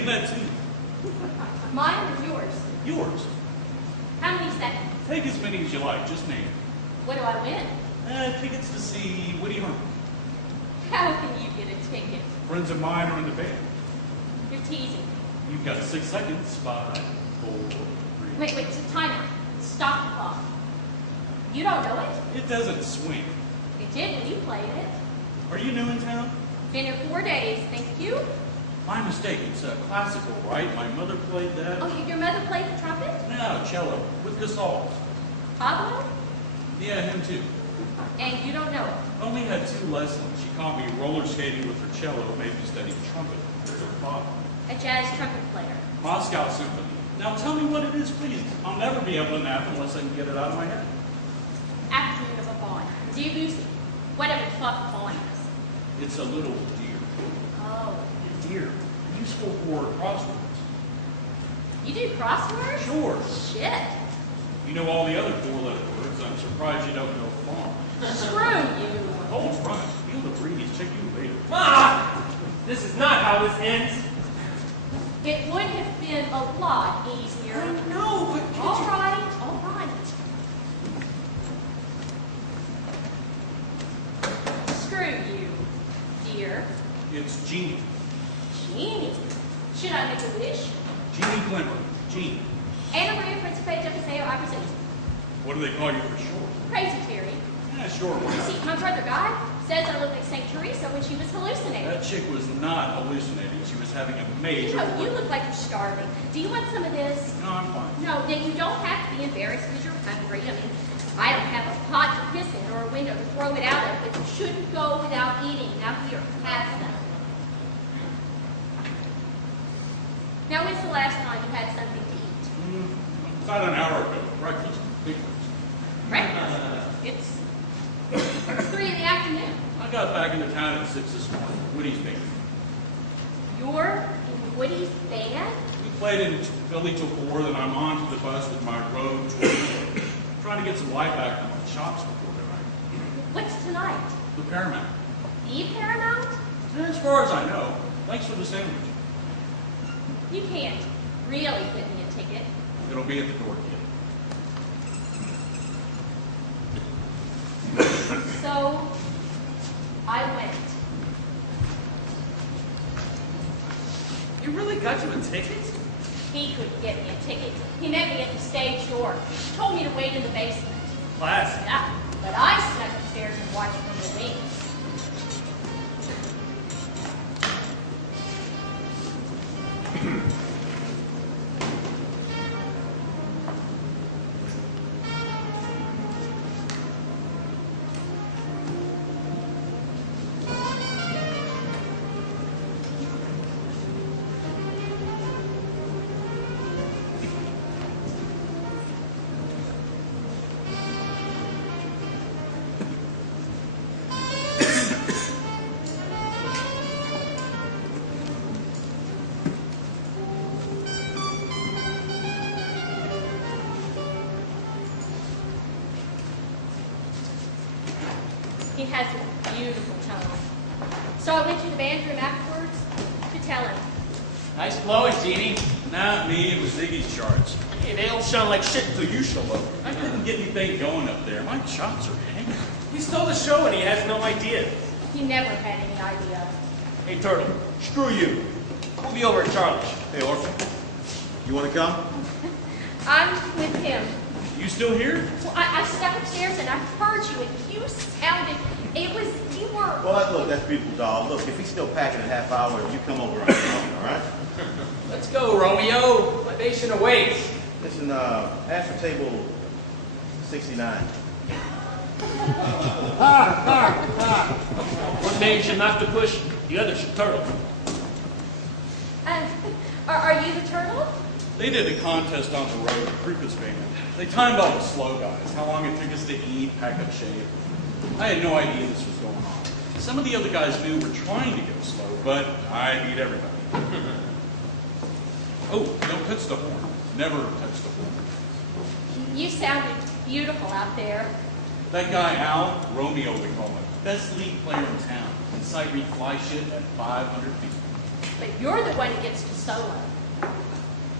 made that too. Mine or yours? Yours. How many seconds? Take as many as you like, just name it. What do I win? Tickets to see Woody Herman. How can you get a ticket? Friends of mine are in the band. You're teasing. You've got 6 seconds. 5, 4, 3. Wait, it's time out. Stop the clock. You don't know it? It doesn't swing. It did when you played it. Are you new in town? Been here 4 days, thank you. My mistake. It's classical, right? My mother played that. Oh, your mother played the trumpet? No, cello with Casals. Pablo? Yeah, him too. And you don't know it? Only had 2 lessons. She caught me roller skating with her cello, made me study trumpet with her father. A jazz trumpet player. Moscow Symphony. Now tell me what it is, please. I'll never be able to nap unless I can get it out of my head. Afternoon of a fawn. Debussy. Whatever the fuck fawn is. It's a little deer. Oh. Deer. Useful for crosswords. You do crosswords? Sure. Shit. You know all the other 4-letter words. I'm surprised you don't know fawn. Screw you. Hold front. Feel the breeze. Check you later. Ah! This is not how this ends. It would have been a lot easier. I know, but All right. Screw you, dear. It's Jeannie. Genie. Should I make a wish? Jeannie Glimmer. Jeannie. Anna Maria Principe de Paseo I present. What do they call you for short? Crazy Terry. Yeah, sure. Why You not? see, my brother Guy says I look like St. Teresa when she was hallucinating. That chick was not hallucinating. She was having a major... You look like you're starving. Do you want some of this? No, I'm fine. No, then you don't have to be embarrassed because you're hungry. I mean, I don't have a pot to piss in or a window to throw it out of, but you shouldn't go without eating. Now here, have some. Now, when's the last time you had something to eat? About an hour ago. Breakfast. Big breakfast. Breakfast? It's 3 in the afternoon. I got back into town at 6 this morning. Woody's band. You're in Woody's band? We played in Philly till 4, then I'm on to the bus with my road tour. Trying to get some light back from my shops before tonight. What's tonight? The Paramount. The Paramount? As far as I know. Thanks for the sandwich. You can't really get me a ticket. It'll be at the door, kid. So, I went. You really got you a ticket? He couldn't get me a ticket. He met me at the stage door. Told me to wait in the basement. Classic. Yeah, but I snuck upstairs and watched from the wings. He has a beautiful tone. So I went to the band room afterwards to tell him. Nice blowing, Jeannie. Not me, it was Ziggy's charts. Hey, they don't sound like shit until you show up. I couldn't get anything going up there. My chops are hanging. He stole the show and he has no idea. He never had any idea. Hey, Turtle, screw you. We'll be over at Charlie's. Hey, Orphan, you want to come? I'm with him. You still here? Well, I stepped upstairs and I heard you and you sounded, you were... Well, look, that's beautiful, doll. Look, if he's still packing in a half hour, you come over on your own, all right? Let's go, Romeo. Libation awaits. Listen, ask for table 69. One man should knock the push, the other should turtle. Are you the turtle? They did a contest on the road, Creepers band. They timed all the slow guys, how long it took us to eat, pack up, shave. I had no idea this was going on. Some of the other guys knew were trying to go slow, but I beat everybody. Oh, don't touch the horn. Never touch the horn. You sounded beautiful out there. That guy, Al, Romeo we call him, best lead player in town. Can sight read fly shit at 500 feet. but you're the one who gets to solo.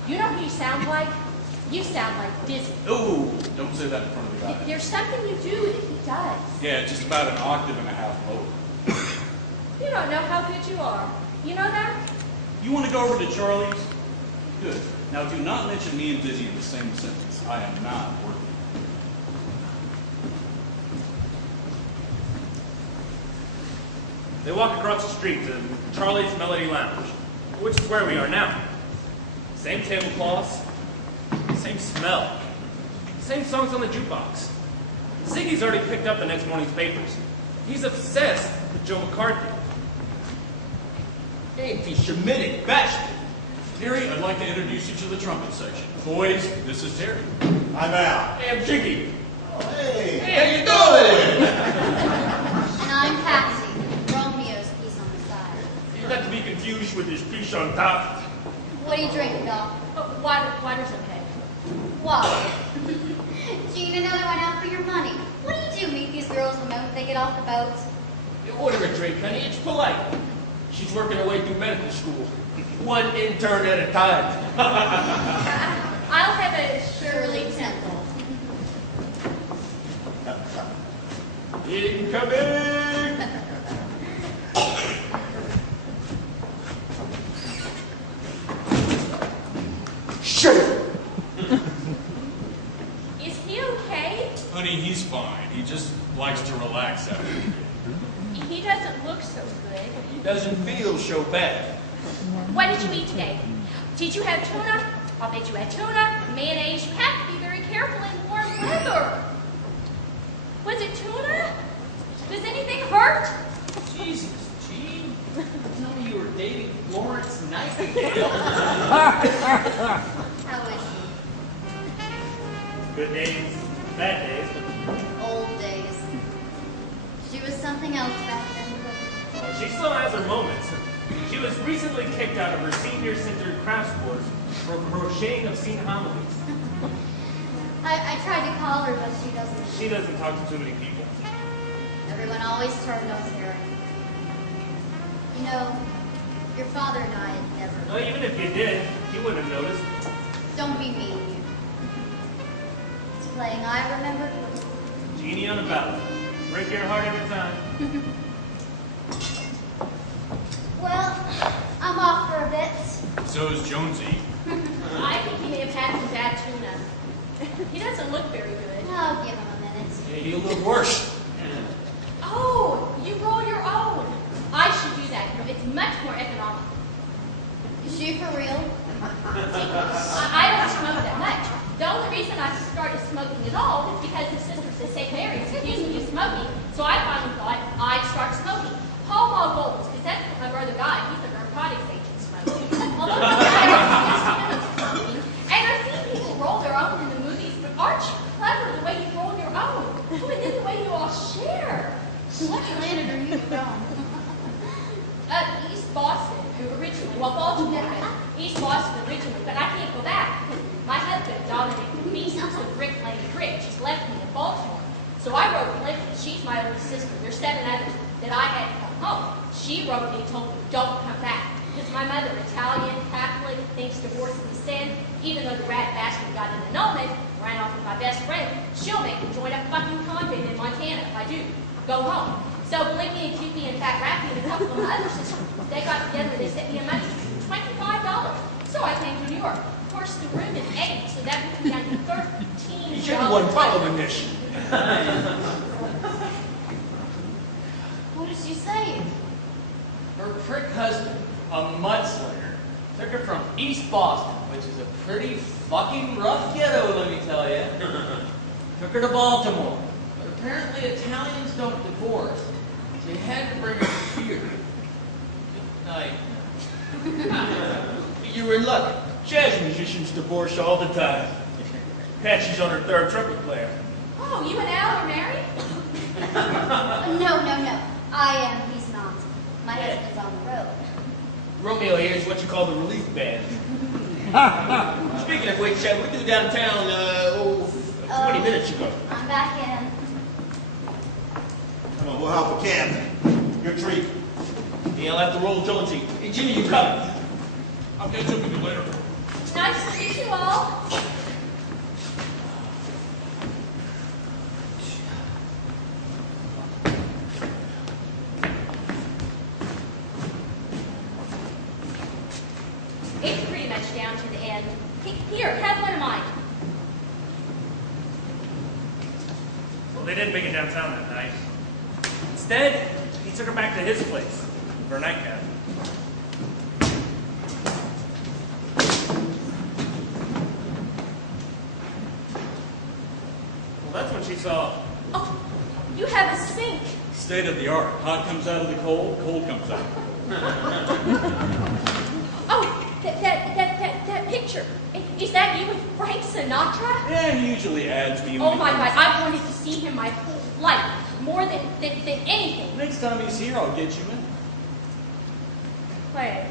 You know who you sound like? You sound like Dizzy. Ooh, don't say that in front of the guy. There's something you do that he does. Yeah, just about an octave and a half lower. You don't know how good you are. You know that? You want to go over to Charlie's? Good. Now do not mention me and Dizzy in the same sentence. I am not working. They walk across the street to Charlie's Melody Lounge, which is where we are now. Same tablecloths, same smell, same songs on the jukebox. Ziggy's already picked up the next morning's papers. He's obsessed with Joe McCarthy. Anti-Semitic bastard. Terry, I'd like to introduce you to the trumpet section. Boys, this is Terry. I'm out. Hey, I'm Jiggy. Oh, hey. Hey, how you doing? And I'm Patsy, Romeo's piece on the side. You got to be confused with this piece on top. What are you drinking, doll? Oh, water's okay. Water. Gene, another one out for your money. What do you do? Meet these girls the moment they get off the boat? You order a drink, honey. It's polite. She's working her way through medical school. One intern at a time. I'll have a Shirley Temple. Incoming! Shut it! Is he okay? Honey, he's fine. He just likes to relax after. He doesn't look so good. He doesn't feel so bad. What did you eat today? Did you have tuna? I'll bet you had tuna, mayonnaise. You have to be very careful in warm weather. Was it tuna? Does anything hurt? Jesus, Gene. Tell me you were dating Florence Nightingale. How is she? Good days, bad days. Old days. She was something else back then. She still has her moments. She was recently kicked out of her senior-centered crafts course for crocheting obscene homilies. I tried to call her, but she doesn't. She doesn't talk to too many people. Everyone always turned on Terry. You know, your father and I had never. Well, even if you did, he wouldn't have noticed. Don't be mean. It's playing I remember. Genie on a ballot. Break your heart every time. Well, I'm off for a bit. So is Jonesy. I think he may have had some bad tuna. He doesn't look very good. I'll give him a minute. Hey, he'll look worse. Oh, you roll your own. I should do that. You know, it's much more economical. Is she for real? See, I don't smoke that much. The only reason I started smoking at all is because the sisters at St. Mary's accused me of smoking, so I finally thought I'd start smoking. Paul Gold, because that's my brother Guy. He's a narcotics agent smoking. Although the guy is him of smoking, and I've seen people roll their own in the movies, but aren't you clever the way you roll your own? Oh, and then the way you all share. What planet are you from? East Boston, originally. Well, Baltimore, East Boston originally, but I can't go back. My husband, Dominic, he seems to brick lane rich. He's left me in Baltimore. So I wrote Lincoln. She's my older sister. There's 7 others that I had to come home. She wrote me and told me, don't come back. Because my mother, Italian, Catholic, thinks divorce is a sin. Even though the rat bastard got an annulment, ran off with my best friend, she'll make me join a fucking convent in Montana if I do. Go home. So Blinky and Cupid and Fat Rappy and a couple of my other sisters, they got together and they sent me a money, $25. So I came to New York. Of course, the room is 8, so that would be down to $13. You should have won following this. What did she say? Her prick husband, a mudslayer, took her from East Boston, which is a pretty fucking rough ghetto, let me tell you. Took her to Baltimore. But apparently Italians don't divorce. So you had to bring her here. Good night. You were lucky. Jazz musicians divorce all the time. Patsy's on her 3rd trumpet player. Oh, you and Al are married? No. I am. He's not. My husband's on the road. Romeo here is what you call the relief band. Speaking of which, we do downtown 20 minutes ago. I'm back in. Come on, we'll help a Candace. Your treat. Yeah, I'll have to roll Jonesy. Hey, Jimmy, you coming? I'll catch up with you later. Nice to meet you all. It's pretty much down to the end. Here, have one of mine. Well, they didn't make it downtown that night. Instead, he took her back to his place for a nightcap. Well, that's when she saw. Oh, you have a sink. State of the art. Hot comes out of the cold, cold comes out. Oh, that picture. Is that you with Frank Sinatra? Yeah, he usually adds me. Oh my God, I've wanted to see him my whole life, more than anything. Next time he's here, I'll get you in. Wait a minute.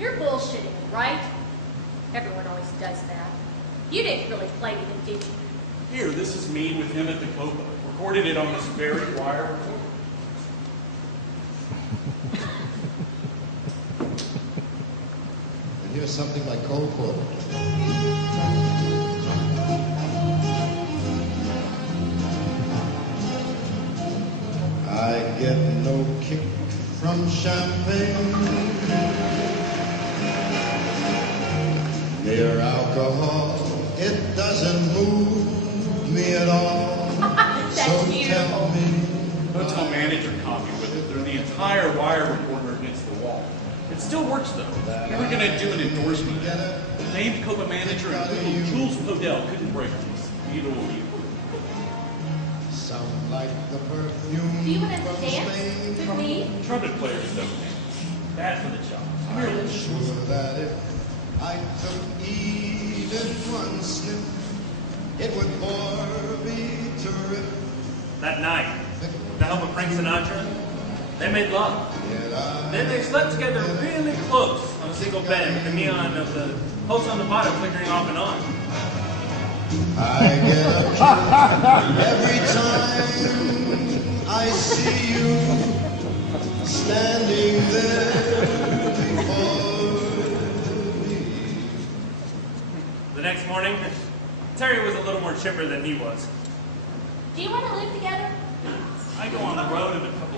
You're bullshitting me, right? Everyone always does that. You didn't really play with him, did you? Here, this is me with him at the Copa. Recorded it on this very wire recorder. And here's something like Cole quote. I get no kick from champagne, mere alcohol, it doesn't move me at all. That's so beautiful. tell me, Hotel manager copied with it. They're the entire wire recorder against the wall. It still works though. We were gonna do an endorsement. Named Copa manager and little Jules Podell couldn't break this. Neither will you. sound like the perfume Do you want to from dance Spain. with me? Trumpet players don't dance. That's for the job. Come here, I'm let's sure that if I took even one sniff, it would bore me to rip. That night, with the help of Frank Sinatra, they made love. Then they slept together really close on a single bed with the neon of the post on the bottom flickering off and on. I get a kick every time I see you standing there before me. The next morning, Terry was a little more chipper than he was. Do you want to live together? I go on the road in a couple